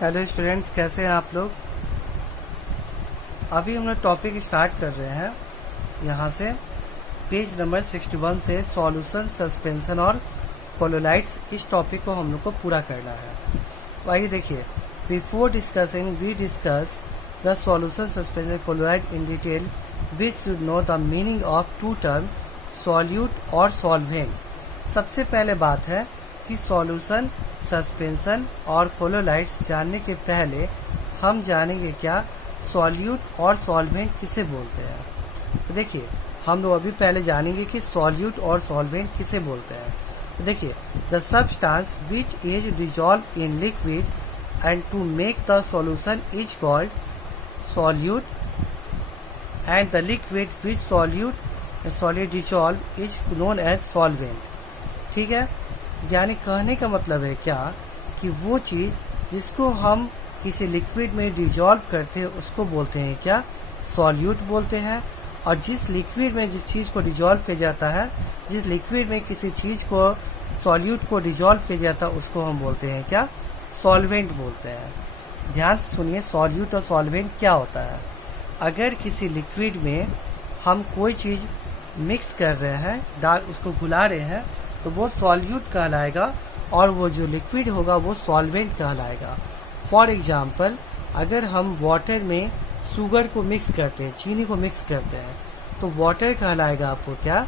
Hello students, कैसे हैं आप लोग। अभी हम लोग टॉपिक स्टार्ट कर रहे हैं यहाँ से पेज नंबर 61 से सॉल्यूशन, सस्पेंशन और कोलोलाइट्स। इस टॉपिक को हम लोग को पूरा करना है। तो आइए देखिए, before discussing we discuss the solution, suspension, colloid in detail which should know the meaning of two term solute और सॉल्वेंट। सबसे पहले बात है कि सॉल्यूशन, सस्पेंशन और कोलोलाइट्स जानने के पहले हम जानेंगे क्या सॉल्यूट और सॉल्वेंट किसे बोलते हैं। तो देखिए, हम लोग अभी पहले जानेंगे कि सॉल्यूट और सॉल्वेंट किसे बोलते हैं। तो देखिए, the substance which is dissolve in liquid and to make the solution is called solute and the liquid which solid dissolve is known as solvent. ठीक है, यानी कहने का मतलब है क्या कि वो चीज जिसको हम किसी लिक्विड में डिजॉल्व करते हैं उसको बोलते हैं क्या, सॉल्यूट बोलते हैं। और जिस लिक्विड में जिस चीज को डिजॉल्व किया जाता है, जिस लिक्विड में किसी चीज को सॉल्यूट को डिजॉल्व किया जाता है उसको हम बोलते हैं क्या, सॉल्वेंट बोलते हैं। ध्यान से सुनिए, सॉल्यूट और सॉल्वेंट क्या होता है। अगर किसी लिक्विड में हम कोई चीज मिक्स कर रहे हैं, डाल उसको घुला रहे हैं, तो वो सॉल्यूट कहलाएगा और वो जो लिक्विड होगा वो सॉल्वेंट कहलाएगा। फॉर एग्जाम्पल, अगर हम वाटर में शुगर को मिक्स करते हैं, चीनी को मिक्स करते हैं, तो वाटर कहलाएगा आपको क्या,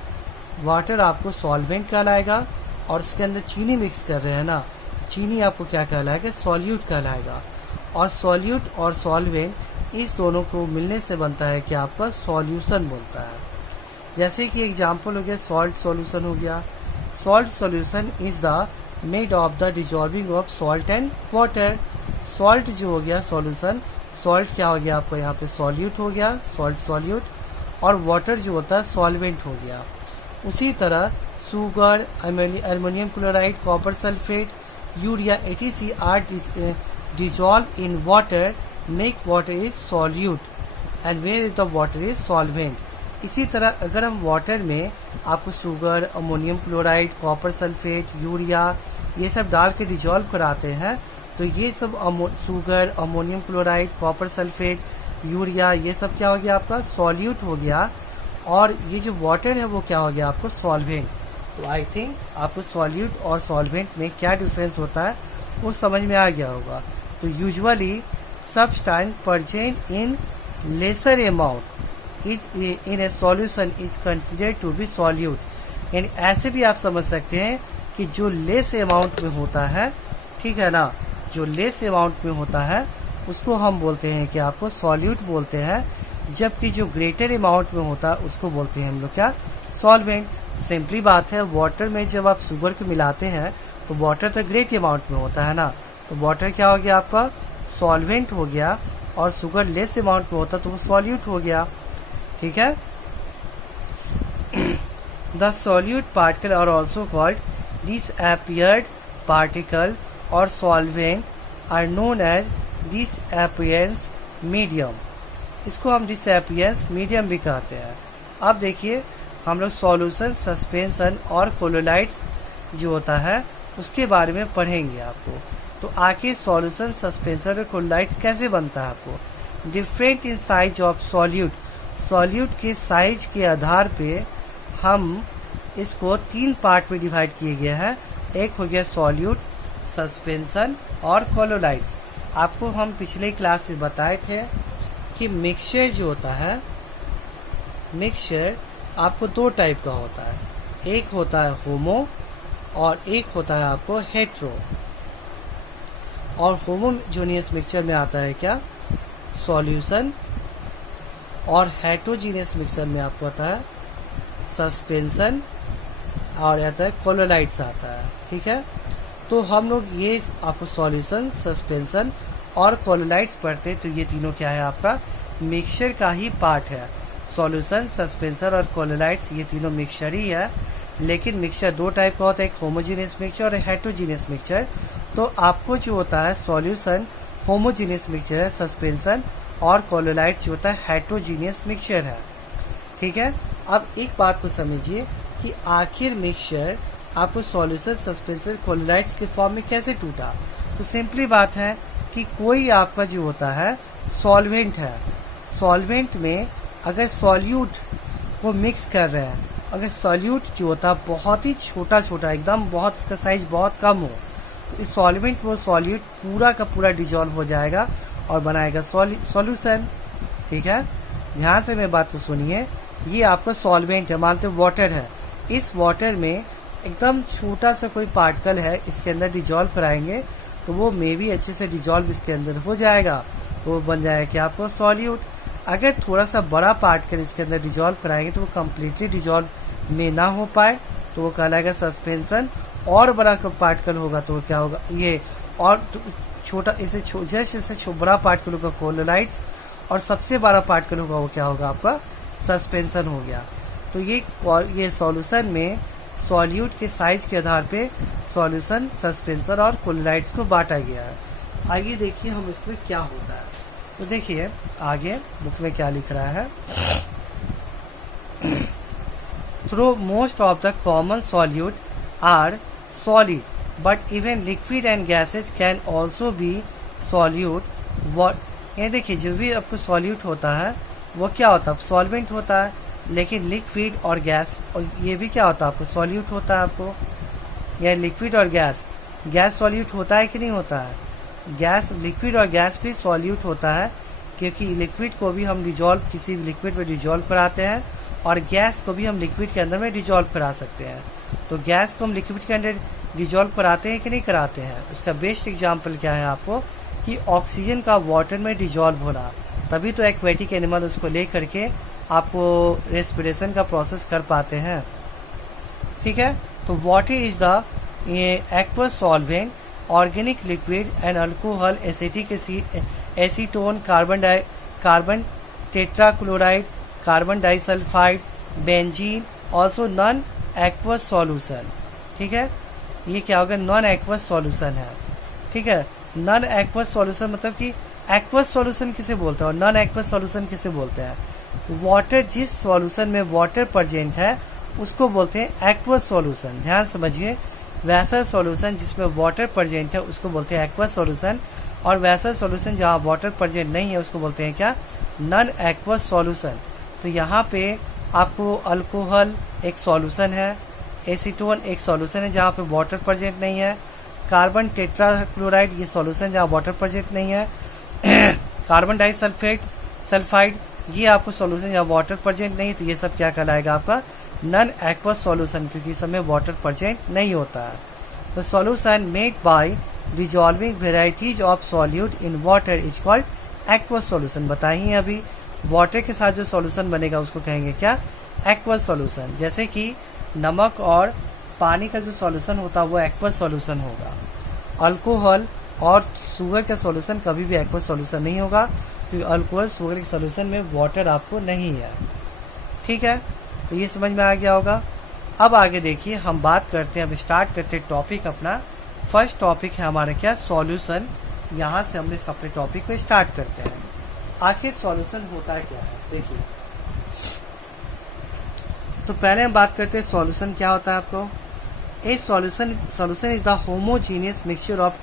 वाटर आपको सॉल्वेंट कहलाएगा। और उसके अंदर चीनी मिक्स कर रहे हैं ना, चीनी आपको क्या कहलाएगा, सॉल्यूट कहलाएगा। और सॉल्यूट और सॉल्वेंट इस दोनों को मिलने से बनता है कि आपका सॉल्यूशन बोलता है। जैसे कि एग्जाम्पल हो गया, सॉल्ट सॉल्यूशन हो गया। Salt solution is the made of the dissolving of salt and water. Salt जो हो गया सॉल्यूशन, सॉल्ट क्या हो गया आपको यहाँ पे सॉल्यूट हो गया, सॉल्ट सॉल्यूट। और वाटर जो होता है सॉल्वेंट हो गया। उसी तरह sugar, aluminium chloride, copper sulphate, urea etc are dissolve in water make water is solute and where is the water is solvent. इसी तरह अगर हम वाटर में आपको sugar, ammonium chloride, copper sulphate, urea ये सब डाल के डिजॉल्व कराते हैं, तो ये सब sugar, ammonium chloride, copper sulphate, urea ये सब क्या हो गया आपका सॉल्यूट हो गया। और ये जो वाटर है वो क्या हो गया आपको सॉल्वेंट। तो आई थिंक आपको सॉल्यूट और सॉल्वेंट में क्या डिफरेंस होता है वो समझ में आ गया होगा। तो usually substance present in lesser amount is in a solution is considered to be solute. यानी ऐसे भी आप समझ सकते हैं कि जो लेस अमाउंट में होता है, ठीक है ना, जो लेस अमाउंट में होता है उसको हम बोलते हैं कि आपको सॉल्यूट बोलते हैं, जबकि जो ग्रेटर अमाउंट में होता है उसको बोलते हैं हम लोग क्या, सॉल्वेंट। सिंपली बात है, वाटर में जब आप शुगर को मिलाते हैं तो वाटर तो ग्रेट अमाउंट में होता है ना, तो वाटर क्या हो गया आपका सॉल्वेंट हो गया। और शुगर लेस अमाउंट में होता तो वो सॉल्यूट हो गया। ठीक है, the solute particle are also called disappeared particle और solvent are known as disappearance medium. इसको हम डिसअपियरेंस मीडियम भी कहते हैं। अब देखिए, हम लोग सॉल्यूशन, सस्पेंशन और कोलोलाइट्स जो होता है उसके बारे में पढ़ेंगे आपको। तो आखिर सॉल्यूशन, सस्पेंशन और कोलोलाइट कैसे बनता है आपको। Different in size of solute, solute के साइज के आधार पे हम इसको 3 पार्ट में डिवाइड किए गए हैं। एक हो गया सॉल्यूट, सस्पेंशन और कोलोलाइट्स। आपको हम पिछले क्लास में बताए थे कि मिक्सचर जो होता है, मिक्सचर आपको 2 टाइप का होता है। एक होता है होमो और एक होता है आपको हेट्रो। और होमोजेनियस मिक्सचर में आता है क्या, सॉल्यूशन, और हेट्रोजीनियस मिक्सचर में आपको आता है सस्पेंशन और आता है कोलोलाइट्स आता है। ठीक है, तो हम लोग ये आपको सॉल्यूशन, सस्पेंशन और कोलोलाइट्स पढ़ते, तो ये तीनों क्या है आपका मिक्सचर का ही पार्ट है। सॉल्यूशन, सस्पेंशन और कोलोलाइट्स ये तीनों मिक्सचर ही है। लेकिन मिक्सचर 2 टाइप का होता है, एक होमोजीनियस मिक्सचर और हेट्रोजीनियस मिक्सचर। तो आपको जो होता है सॉल्यूशन होमोजीनियस मिक्सचर है, सस्पेंशन और कोलोलाइट्स जो होता है हेट्रोजीनियस मिक्सचर है। ठीक है, अब एक बात को समझिए कि आखिर मिक्सचर आपको सॉल्यूशन, सस्पेंशन, कोलोलाइट्स के फॉर्म में कैसे टूटा। तो सिंपली बात है कि कोई आपका जो होता है सॉल्वेंट है, सॉल्वेंट में अगर सॉल्यूट को मिक्स कर रहे हैं, अगर सॉल्यूट जो होता है बहुत ही छोटा छोटा एकदम, बहुत इसका साइज बहुत कम हो, तो इस सॉल्वेंट वो सॉल्यूट पूरा का पूरा डिजॉल्व हो जाएगा और बनाएगा सॉल्यूशन। ठीक है, ध्यान से मेरी बात को सुनिए। ये आपका सॉल्वेंट है, मानते वाटर है, इस वाटर में एकदम छोटा सा कोई पार्टिकल है, इसके अंदर डिजॉल्व कराएंगे तो वो मे भी अच्छे से डिजॉल्व इसके अंदर हो जाएगा, तो वो बन जाएगा कि आपको सॉल्यूट। अगर थोड़ा सा बड़ा पार्टिकल इसके अंदर डिजॉल्व कराएंगे तो वो कम्प्लीटली डिजॉल्व में ना हो पाए, तो वो कहलाएगा सस्पेंशन। और बड़ा पार्टिकल होगा तो क्या होगा, ये और छोटा इसे जैसे बड़ा पार्टिकल होगा कोलोलाइट्स, और सबसे बड़ा पार्टिकल होगा वो क्या होगा आपका सस्पेंशन हो गया। तो ये सॉल्यूशन में सॉल्यूट के साइज के आधार पे सॉल्यूशन, सस्पेंशन और कोलोलाइट्स को बांटा गया है। आइए देखिए हम इसमें क्या होता है। तो देखिए आगे बुक में क्या लिख रहा है। Through most of the common solute are solid, but even liquid and gases can also be solute. ये देखिए जो भी आपको सॉल्यूट होता है वो क्या होता है, सॉल्वेंट होता है, लेकिन लिक्विड और गैस, और ये भी क्या होता है आपको सॉल्यूट होता है। आपको यह लिक्विड और गैस सॉल्यूट होता है कि नहीं होता है, गैस, लिक्विड और गैस भी सॉल्यूट होता है, क्योंकि लिक्विड को भी हम डिजॉल्व किसी लिक्विड में डिजॉल्व कराते हैं और गैस को भी हम लिक्विड के अंदर में डिजॉल्व करा सकते हैं। तो गैस को हम लिक्विड के अंदर डिजॉल्व कराते हैं कि नहीं कराते हैं। उसका बेस्ट एग्जाम्पल क्या है आपको कि ऑक्सीजन का वाटर में डिजॉल्व होना, तभी तो एक्वेटिक एनिमल उसको ले करके आपको रेस्पिरेशन का प्रोसेस कर पाते हैं। ठीक है, तो water is the aqueous solvent, organic liquid and alcohol, acetic acetone, carbon tetrachloride, carbon disulphide, benzene, also non aqueous solution. ठीक है, ये क्या होगा, नॉन एक्वस सॉल्यूशन है। ठीक है, नॉन एक्वस सॉल्यूशन मतलब कि एक्वस सॉल्यूशन किसे बोलते हैं और नॉन एक्वस सॉल्यूशन किसे बोलते हैं। वाटर, जिस सॉल्यूशन में वाटर प्रेजेंट है उसको बोलते हैं एक्वस सॉल्यूशन। ध्यान समझिए, वैसा सॉल्यूशन जिसमें वाटर प्रेजेंट है उसको बोलते हैं एक्वस सॉल्यूशन, और वैसा सॉल्यूशन जहाँ वाटर प्रेजेंट नहीं है उसको बोलते हैं क्या, नॉन एक्वस सॉल्यूशन। तो यहाँ पे आपको अल्कोहल एक सॉल्यूशन है, एसीटोन एक सॉल्यूशन है जहाँ पे वाटर प्रेजेंट नहीं है, कार्बन टेट्राक्लोराइड ये सॉल्यूशन जहाँ वाटर प्रेजेंट नहीं है, कार्बन डाइसल्फाइड ये आपको सॉल्यूशन जहाँ वाटर प्रेजेंट नहीं, तो ये सब क्या कहलाएगा आपका नॉन एक्वस सॉल्यूशन, क्योंकि इस समय वाटर प्रेजेंट नहीं होता है। तो solution made by dissolving varieties of solute in water is called aqueous solution. बताइए अभी वाटर के साथ जो सॉल्यूशन बनेगा उसको कहेंगे क्या, एक्वस सॉल्यूशन। जैसे कि नमक और पानी का जो सॉल्यूशन होता है वो एक्वस सॉल्यूशन होगा। अल्कोहल और शुगर का सॉल्यूशन कभी भी एक्वस सॉल्यूशन नहीं होगा, क्योंकि अल्कोहल शुगर के सॉल्यूशन में वाटर आपको नहीं है। ठीक है, तो ये समझ में आ गया होगा। अब आगे देखिए हम बात करते हैं, अब स्टार्ट करते हैं टॉपिक अपना। फर्स्ट टॉपिक है हमारा क्या, सॉल्यूशन। यहाँ से हम इस अपने टॉपिक को स्टार्ट करते हैं। आखिर सॉल्यूशन होता है क्या है, देखिए। तो पहले हम बात करते हैं सॉल्यूशन क्या होता है आपको। A solution is the homogeneous mixture of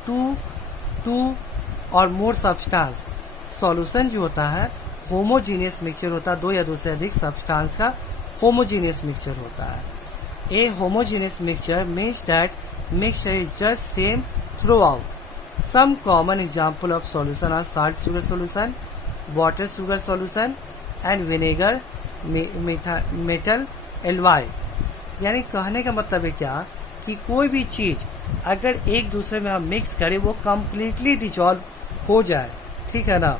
two or more substance. Solution जो होता है होमोजीनियस मिक्सचर होता है, दो या दो से अधिक सब्सटेंस का होमोजीनियस मिक्सचर होता है। A homogeneous mixture means that mixture is just same throughout. Some common example of solution are salt sugar solution, water sugar solution and vinegar, metal alloy. यानी कहने का मतलब है क्या कि कोई भी चीज अगर एक दूसरे में हम मिक्स करें वो कम्प्लीटली डिजॉल्व हो जाए। ठीक है ना,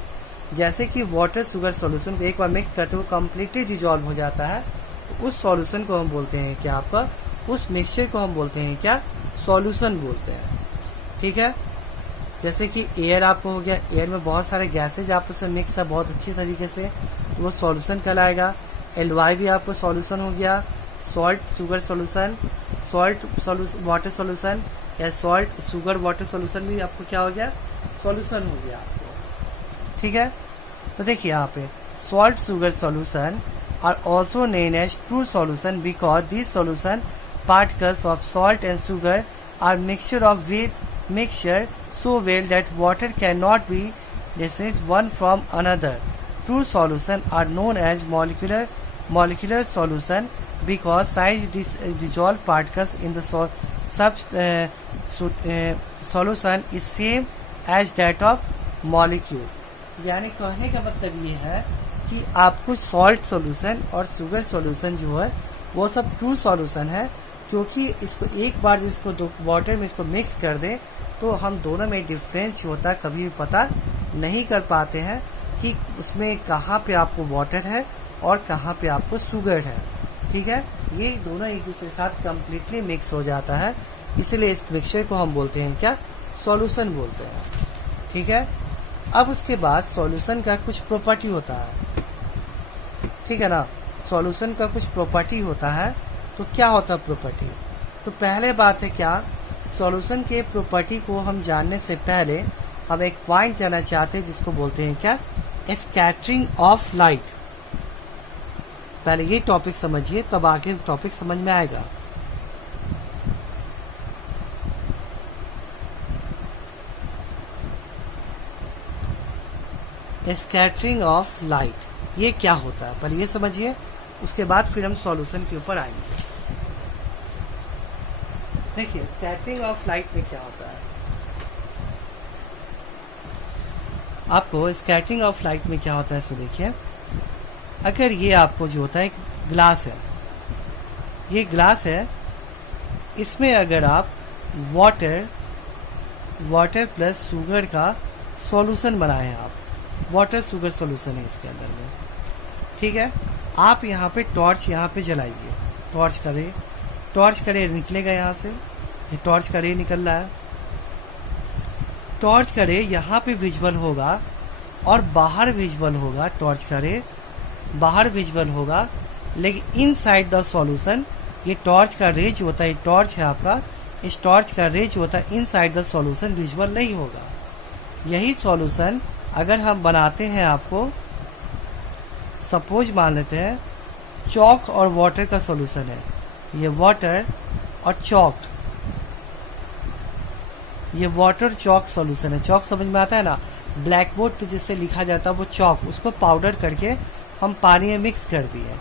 जैसे कि वाटर शुगर सॉल्यूशन को एक बार मिक्स करते वो कम्प्लीटली डिजॉल्व हो जाता है, तो उस सॉल्यूशन को हम बोलते हैं क्या, आपका उस मिक्सचर को हम बोलते हैं क्या, सॉल्यूशन बोलते हैं। ठीक है, जैसे कि एयर आपको हो गया, एयर में बहुत सारे गैसेज आपस में मिक्स है बहुत अच्छी तरीके से, वो सॉल्यूशन कहलाएगा। एलवाई भी आपको सॉल्यूशन हो गया। Salt sugar solution, water solution या सॉल्ट शुगर वाटर सॉल्यूशन भी आपको क्या हो गया, सॉल्यूशन हो गया आपको। ठीक है, तो देखिए यहाँ पे salt sugar solution are also name as true solution because this solution particles of salt and sugar are mixture of mixture so well that water cannot be distinguished one from another. True solutions are known as molecular solution because size dissolved particles in the solution is same as that of molecule. यानी कहने का मतलब ये है कि आपको salt solution और sugar solution जो है वो सब ट्रू सॉल्यूशन है, क्योंकि इसको एक बार जो इसको वाटर में इसको मिक्स कर दे तो हम दोनों में डिफरेंस जो होता है कभी भी पता नहीं कर पाते हैं कि उसमें कहाँ पे आपको वाटर है और कहाँ पे आपको शुगर है। ठीक है, ये दोनों एक दूसरे के साथ कम्प्लीटली मिक्स हो जाता है, इसलिए इस मिक्सचर को हम बोलते हैं क्या, सॉल्यूशन बोलते हैं। ठीक है, अब उसके बाद सॉल्यूशन का कुछ प्रॉपर्टी होता है। ठीक है ना, सॉल्यूशन का कुछ प्रॉपर्टी होता है। तो क्या होता है प्रॉपर्टी? तो पहले बात है क्या, सॉल्यूशन के प्रॉपर्टी को हम जानने से पहले हम एक पॉइंट जानना चाहते हैं जिसको बोलते हैं क्या, स्कैटरिंग ऑफ लाइट। पहले ये टॉपिक समझिए तब आगे टॉपिक समझ में आएगा। स्कैटरिंग ऑफ लाइट ये क्या होता है पहले ये समझिए, उसके बाद फिर हम सॉल्यूशन के ऊपर आएंगे। देखिए स्कैटरिंग ऑफ लाइट में क्या होता है, आपको स्कैटरिंग ऑफ लाइट में क्या होता है सो देखिए, अगर ये आपको जो होता है एक ग्लास है, ये ग्लास है, इसमें अगर आप वाटर प्लस शुगर का सॉल्यूशन बनाए हैं, आप वाटर शुगर सॉल्यूशन है इसके अंदर में। ठीक है, आप यहाँ पे टॉर्च यहाँ पे जलाइए, टॉर्च करे निकलेगा यहाँ से, ये टॉर्च करे निकल रहा है, टॉर्च करे यहाँ पे विजुअल होगा और बाहर विजुअल होगा, टॉर्च करे बाहर विजुअल होगा, लेकिन इनसाइड द सॉल्यूशन ये टॉर्च का रे जो होता है, टॉर्च है आपका, इस टॉर्च का रे जो होता है इनसाइड द सॉल्यूशन विजुअल नहीं होगा। यही सॉल्यूशन अगर हम बनाते हैं, आपको सपोज मान लेते हैं चॉक और वाटर का सॉल्यूशन है, ये वाटर और चॉक, ये वाटर चॉक सॉल्यूशन है। चॉक समझ में आता है ना, ब्लैक बोर्ड पे जिससे लिखा जाता है वो चॉक, उसको पाउडर करके हम पानी में मिक्स कर दिए।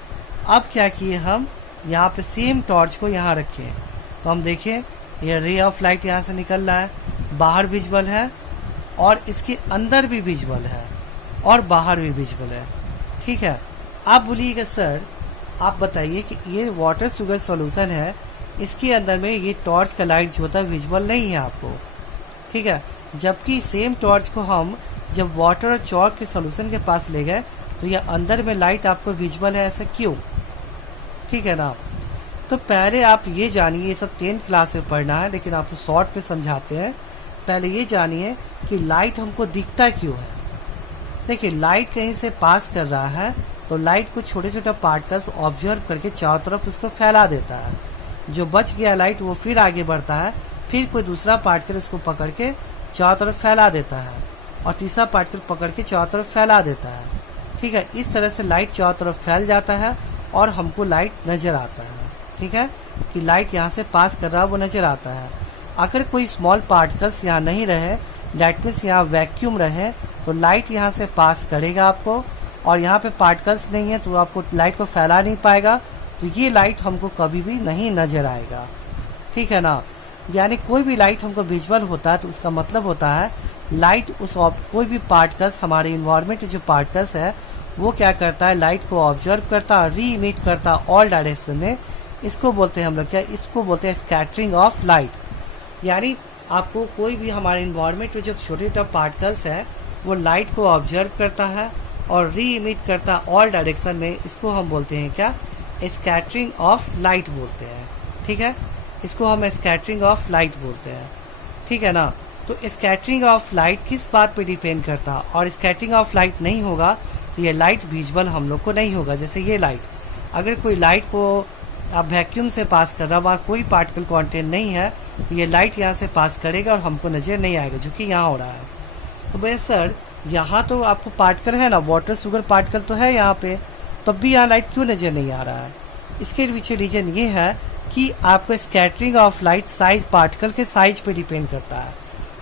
अब क्या किए हम, यहाँ पे सेम टॉर्च को यहाँ रखे, तो हम देखें ये रे ऑफ लाइट यहाँ से निकल रहा है, बाहर विजुअल है और इसके अंदर भी विजुअल है और बाहर भी विजुअल है। ठीक है, आप बोलिएगा सर आप बताइए कि ये वाटर शुगर सॉल्यूशन है, इसके अंदर में ये टॉर्च का लाइट जो होता है विजुअल नहीं है आपको। ठीक है, जबकि सेम टॉर्च को हम जब वाटर और चॉक के सॉल्यूशन के पास ले गए तो ये अंदर में लाइट आपको विजुअल है, ऐसा क्यों? ठीक है ना, तो पहले आप ये जानिए, ये सब 10th क्लास में पढ़ना है लेकिन आपको शॉर्ट पे समझाते हैं। पहले ये जानिए कि लाइट हमको दिखता क्यों है। देखिए लाइट कहीं से पास कर रहा है तो लाइट को छोटे छोटे पार्टिकल्स ऑब्जर्व करके चारों तरफ उसको फैला देता है, जो बच गया लाइट वो फिर आगे बढ़ता है, फिर कोई दूसरा पार्टिकल उसको पकड़ के चारों तरफ फैला देता है और तीसरा पार्टिकल पकड़ के चारों तरफ फैला देता है। ठीक है, इस तरह से लाइट चारों तरफ फैल जाता है और हमको लाइट नजर आता है। ठीक है, कि लाइट यहाँ से पास कर रहा है वो नजर आता है। अगर कोई स्मॉल पार्टिकल्स यहाँ नहीं रहे, दैट मीन्स यहाँ वैक्यूम रहे, तो लाइट यहाँ से पास करेगा आपको, और यहाँ पे पार्टिकल्स नहीं है तो आपको लाइट को फैला नहीं पाएगा, तो ये लाइट हमको कभी भी नहीं नजर आएगा। ठीक है ना, यानी कोई भी लाइट हमको विजुअल होता है तो उसका मतलब होता है लाइट कोई भी पार्टिकल्स हमारे इन्वायरमेंट जो पार्टिकल्स है वो क्या करता है, लाइट को ऑब्जर्व करता है, री इमिट करता है ऑल डायरेक्शन में। इसको बोलते हैं हम लोग क्या, इसको बोलते हैं स्कैटरिंग ऑफ लाइट। यानी आपको कोई भी हमारे इन्वायरमेंट में जो छोटे छोटे पार्टिकल्स है वो लाइट को ऑब्जर्व करता है और री इमिट करता है ऑल डायरेक्शन में, इसको हम बोलते हैं क्या, स्कैटरिंग ऑफ लाइट बोलते हैं। ठीक है, इसको हम स्कैटरिंग ऑफ लाइट बोलते हैं। ठीक है ना, तो स्कैटरिंग ऑफ लाइट किस बात पे डिपेंड करता है, और स्कैटरिंग ऑफ लाइट नहीं होगा तो ये लाइट विजुअल हम लोग को नहीं होगा। जैसे ये लाइट, अगर कोई लाइट को आप वैक्यूम से पास कर रहा, वहाँ कोई पार्टिकल कंटेंट नहीं है, तो ये लाइट यहाँ से पास करेगा और हमको नजर नहीं आएगा, जो कि यहाँ हो रहा है। तो भैया सर यहाँ तो आपको पार्टिकल है ना, वाटर शुगर पार्टिकल तो है यहाँ पे, तब भी यहाँ लाइट क्यों नजर नहीं आ रहा है? इसके पीछे रीजन ये है कि आपको scattering of light size, particle के साइज पे डिपेंड करता है।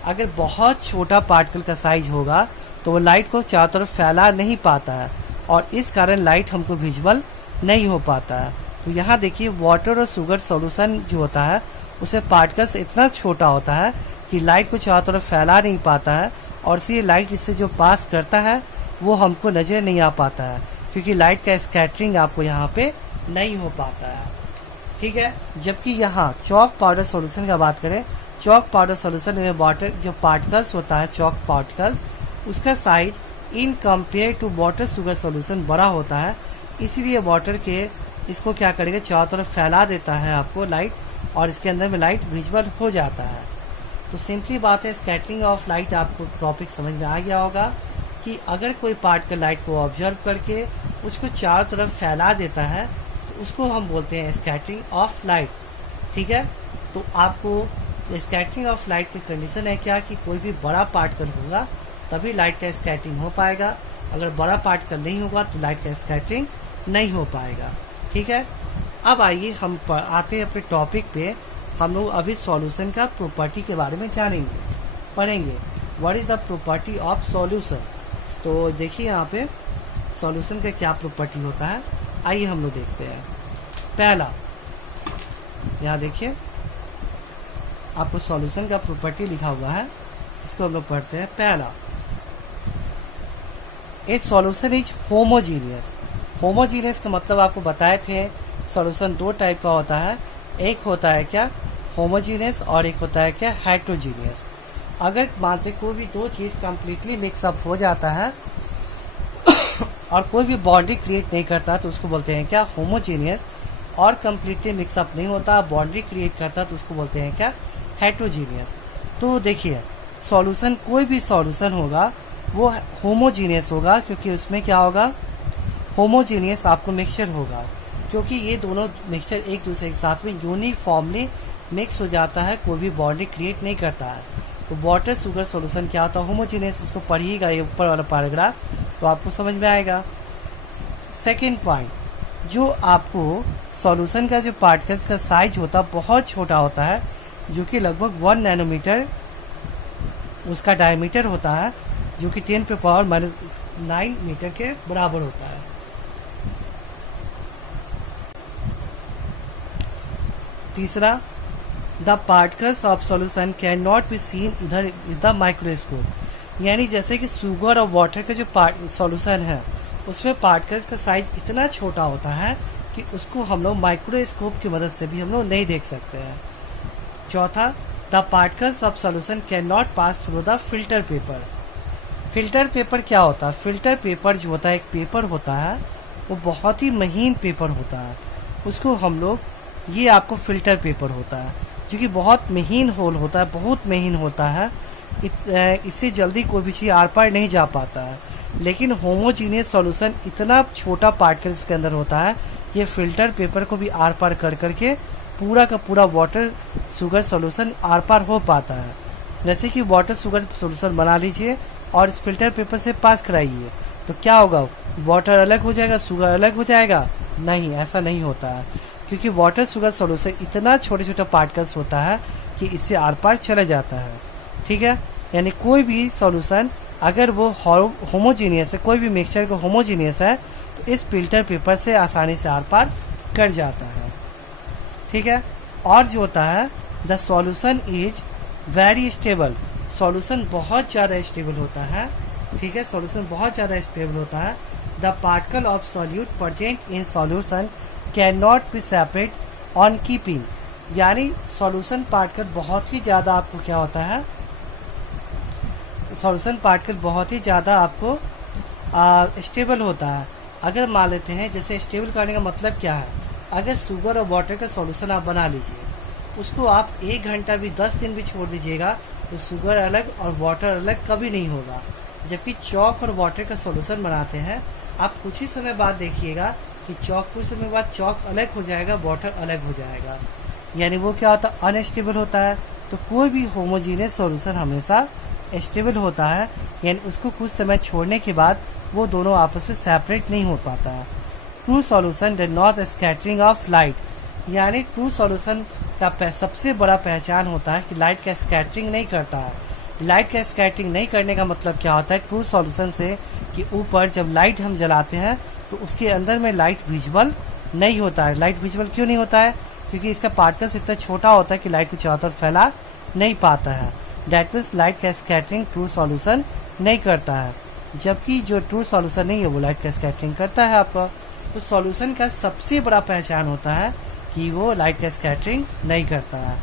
अगर बहुत छोटा पार्टिकल का साइज होगा तो वो लाइट को चारों तरफ फैला नहीं पाता है और इस कारण लाइट हमको विजुअल नहीं हो पाता है। तो यहाँ देखिए वाटर और शुगर सॉल्यूशन जो होता है उसे पार्टिकल्स इतना छोटा होता है कि लाइट को चारों तरफ फैला नहीं पाता है और इसलिए लाइट इससे जो पास करता है वो हमको नजर नहीं आ पाता है, क्योंकि लाइट का स्कैटरिंग आपको यहाँ पे नहीं हो पाता है। ठीक है, जबकि यहाँ चॉक पाउडर सॉल्यूशन का बात करें, चॉक पाउडर सॉल्यूशन में वाटर जो पार्टिकल्स होता है चॉक पार्टिकल्स, उसका size in compare to water sugar solution बड़ा होता है, इसीलिए वाटर के इसको क्या करेगा चारों तरफ फैला देता है आपको लाइट और इसके अंदर में लाइट विजुअल हो जाता है। तो सिंपली बात है, स्कैटरिंग ऑफ लाइट आपको टॉपिक समझ में आ गया होगा कि अगर कोई पार्टिकल लाइट को ऑब्जर्व करके उसको चारों तरफ फैला देता है तो उसको हम बोलते हैं स्कैटरिंग ऑफ लाइट। ठीक है, तो आपको स्कैटरिंग ऑफ लाइट की कंडीशन है क्या कि कोई भी बड़ा पार्टिकल होगा तभी लाइट का स्कैटरिंग हो पाएगा, अगर बड़ा पार्टिकल नहीं होगा तो लाइट का स्कैटरिंग नहीं हो पाएगा। ठीक है, अब आइए हम आते हैं अपने टॉपिक पे। हम लोग अभी सॉल्यूशन का प्रॉपर्टी के बारे में जानेंगे, पढ़ेंगे what is the property of solution. तो देखिए यहाँ पे सॉल्यूशन का क्या प्रॉपर्टी होता है, आइए हम लोग देखते हैं। पहला, यहाँ देखिए आपको सॉल्यूशन का प्रॉपर्टी लिखा हुआ है, इसको हम लोग पढ़ते हैं। पहला, ए सॉल्यूशन इज होमोजीनियस। होमोजीनियस का मतलब आपको बताए थे सॉल्यूशन दो टाइप का होता है, एक होता है क्या होमोजीनियस और एक होता है क्या हेट्रोजीनियस। अगर मानते कोई भी दो चीज कंप्लीटली मिक्सअप हो जाता है और कोई भी बाउंड्री क्रिएट नहीं करता तो उसको बोलते हैं क्या होमोजीनियस, और कंप्लीटली मिक्सअप नहीं होता बाउंड्री क्रिएट करता तो उसको बोलते हैं क्या हेट्रोजीनियस। तो देखिए सॉल्यूशन, कोई भी सॉल्यूशन होगा वो होमोजीनियस होगा, क्योंकि उसमें क्या होगा होमोजीनियस आपको मिक्सचर होगा, क्योंकि ये दोनों मिक्सचर एक दूसरे के साथ में यूनिफॉर्मली मिक्स हो जाता है, कोई भी बाउंड्री क्रिएट नहीं करता है। तो वाटर शुगर सॉल्यूशन क्या होता है होमोजीनियस, इसको पढ़िएगा ये ऊपर वाला पैराग्राफ तो आपको समझ में आएगा। सेकेंड पॉइंट, जो आपको सॉल्यूशन का जो पार्टिकल्स का साइज होता है बहुत छोटा होता है, जो कि लगभग 1 नैनोमीटर उसका डायमीटर होता है, जो कि 10⁻⁹ मीटर के बराबर होता है। तीसरा, the particles of solution can not be seen इधर द माइक्रोस्कोप। यानी जैसे कि शुगर और वाटर का जो सॉल्यूशन है उसमें पार्टिकल्स का साइज इतना छोटा होता है कि उसको हम लोग माइक्रोस्कोप की मदद से भी हम लोग नहीं देख सकते हैं। चौथा, the particles of solution can not pass through the filter paper. Filter paper क्या होता है, फिल्टर पेपर जो होता है एक पेपर होता है वो बहुत ही महीन पेपर होता है, उसको हम लोग, ये आपको फिल्टर पेपर होता है जो कि बहुत महीन होल होता है, बहुत महीन होता है, इससे जल्दी कोई भी चीज़ आर पार नहीं जा पाता है। लेकिन होमोजीनियस सॉल्यूशन इतना छोटा पार्टिकल इसके अंदर होता है, ये फिल्टर पेपर को भी आर पार कर करके पूरा का पूरा वाटर शुगर सॉल्यूशन आर पार हो पाता है। जैसे कि वाटर शुगर सॉल्यूशन बना लीजिए और इस फिल्टर पेपर से पास कराइए तो क्या होगा, वाटर अलग हो जाएगा शुगर अलग हो जाएगा? नहीं, ऐसा नहीं होता है, क्योंकि वाटर शुगर सॉल्यूशन इतना छोटे छोटे पार्टिकल्स होता है कि इससे आर पार चला जाता है। ठीक है, यानी कोई भी सॉल्यूशन अगर वो होमोजीनियस है, कोई भी मिक्सचर को होमोजीनियस है तो इस फिल्टर पेपर से आसानी से आर पार कर जाता है। ठीक है, और जो होता है the solution is very stable. Solution बहुत ज़्यादा स्टेबल होता है। ठीक है, सॉल्यूशन बहुत ज़्यादा स्टेबल होता है। The particle of solute present in solution can not be separate on keeping. यानी सॉल्यूशन पार्टिकल बहुत ही ज़्यादा आपको क्या होता है, सॉल्यूशन पार्टिकल बहुत ही ज़्यादा आपको स्टेबल होता है। अगर मान लेते हैं, जैसे स्टेबल करने का मतलब क्या है, अगर शुगर और वाटर का सॉल्यूशन आप बना लीजिए, उसको आप 1 घंटा भी 10 दिन भी छोड़ दीजिएगा तो शुगर अलग और वाटर अलग कभी नहीं होगा। जबकि चॉक और वाटर का सॉल्यूशन बनाते हैं, आप कुछ ही समय बाद देखिएगा कि चॉक कुछ समय बाद चॉक अलग हो जाएगा, वाटर अलग हो जाएगा, यानी वो क्या होता है, अनस्टेबल होता है। तो कोई भी होमोजीनियस सॉल्यूशन हमेशा स्टेबल होता है, यानी उसको कुछ समय छोड़ने के बाद वो दोनों आपस में सेपरेट नहीं हो पाता है। True solution does not scattering of light. यानी ट्रू सॉल्यूशन का सबसे बड़ा पहचान होता है कि लाइट का स्कैटरिंग नहीं करता है। लाइट का स्कैटरिंग नहीं करने का मतलब क्या होता है ट्रू सॉल्यूशन से, कि ऊपर जब लाइट हम जलाते हैं तो उसके अंदर में लाइट विजुअल नहीं होता है। लाइट विजुअल क्यों नहीं होता है? क्योंकि इसका पार्टिकल्स इतना छोटा होता है कि लाइट को चारों तरफ फैला नहीं पाता है। डेट मीन्स लाइट का स्कैटरिंग ट्रू सॉल्यूशन नहीं करता है, जबकि जो ट्रू सॉल्यूशन नहीं है वो लाइट का स्कैटरिंग करता है आपका। तो सॉल्यूशन का सबसे बड़ा पहचान होता है कि वो लाइट का स्कैटरिंग नहीं करता है।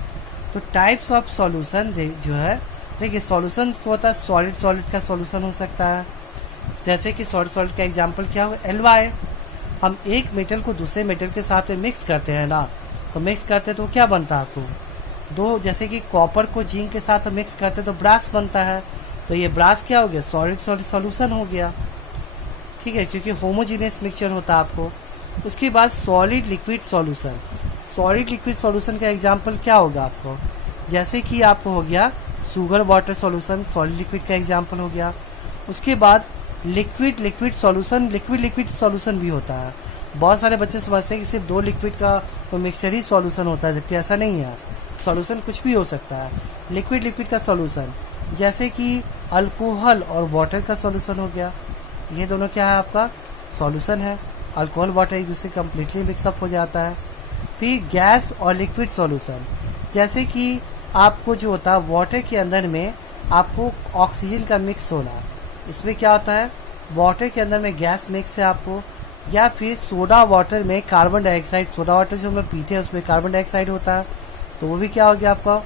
तो टाइप्स ऑफ सॉल्यूशन जो है, देखिए सॉल्यूशन क्या होता है, सॉलिड सॉलिड का सॉल्यूशन हो सकता है। जैसे कि सॉलिड सॉलिड का एग्जांपल क्या हो, एलवाई। हम एक मेटल को दूसरे मेटल के साथ मिक्स करते हैं ना, तो मिक्स करते तो क्या बनता है आपको, दो, जैसे कि कॉपर को जिंक के साथ मिक्स करते तो ब्रास बनता है। तो ये ब्रास क्या हो गया, सॉलिड सॉलिड सॉल्यूशन हो गया, ठीक है, क्योंकि होमोजीनियस मिक्सचर होता है आपको। उसके बाद solid liquid solution. Solid liquid solution का एग्जांपल क्या होगा आपको, जैसे कि आपको हो गया sugar water solution, solid liquid का एग्जांपल हो गया। उसके बाद liquid liquid solution, liquid liquid solution भी होता है। बहुत सारे बच्चे समझते हैं कि सिर्फ दो लिक्विड का मिक्सचर ही सॉल्यूशन होता है, जबकि ऐसा नहीं है। सॉल्यूशन कुछ भी हो सकता है। लिक्विड लिक्विड का सॉल्यूशन जैसे कि अल्कोहल और वाटर का सॉल्यूशन हो गया, ये दोनों क्या है आपका सॉल्यूशन है। अल्कोहल वाटर एक दूसरे कम्प्लीटली मिक्सअप हो जाता है। फिर गैस और लिक्विड सॉल्यूशन, जैसे कि आपको जो होता है वाटर के अंदर में आपको ऑक्सीजन का मिक्स होना, इसमें क्या होता है वाटर के अंदर में गैस मिक्स है आपको, या फिर सोडा वाटर में कार्बन डाइऑक्साइड, सोडा वाटर जो हम लोग पीते हैं उसमें कार्बन डाइऑक्साइड होता है, तो वो भी क्या हो गया आपका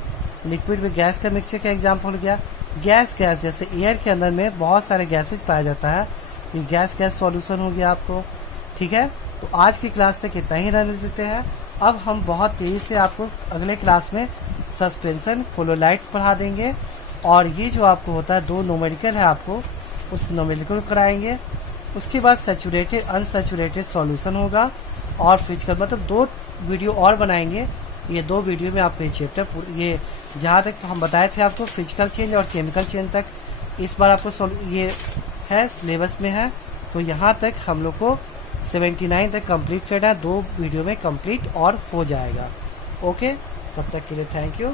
लिक्विड में गैस का मिक्सचर का एग्जाम्पल हो गया। गैस गैस जैसे एयर के अंदर में बहुत सारे गैसेज पाया जाता है, ये गैस गैस सॉल्यूशन हो गया आपको, ठीक है। तो आज की क्लास तक इतना ही रहने देते हैं। अब हम बहुत तेज़ी से आपको अगले क्लास में सस्पेंशन कोलोलाइट्स पढ़ा देंगे, और ये जो आपको होता है दो न्यूमेरिकल है आपको उस न्यूमेरिकल कराएंगे। उसके बाद सैचुरेटेड अनसैचुरेटेड सॉल्यूशन होगा, और फिजिकल, मतलब दो वीडियो और बनाएंगे। ये दो वीडियो में आपको ये चैप्टर, ये जहाँ तक हम बताए थे आपको फिजिकल चेंज और केमिकल चेंज तक, इस बार आपको ये है सिलेबस में है, तो यहाँ तक हम लोग को 79 तक कंप्लीट करना है। दो वीडियो में कंप्लीट और हो जाएगा। ओके, तब तक के लिए थैंक यू।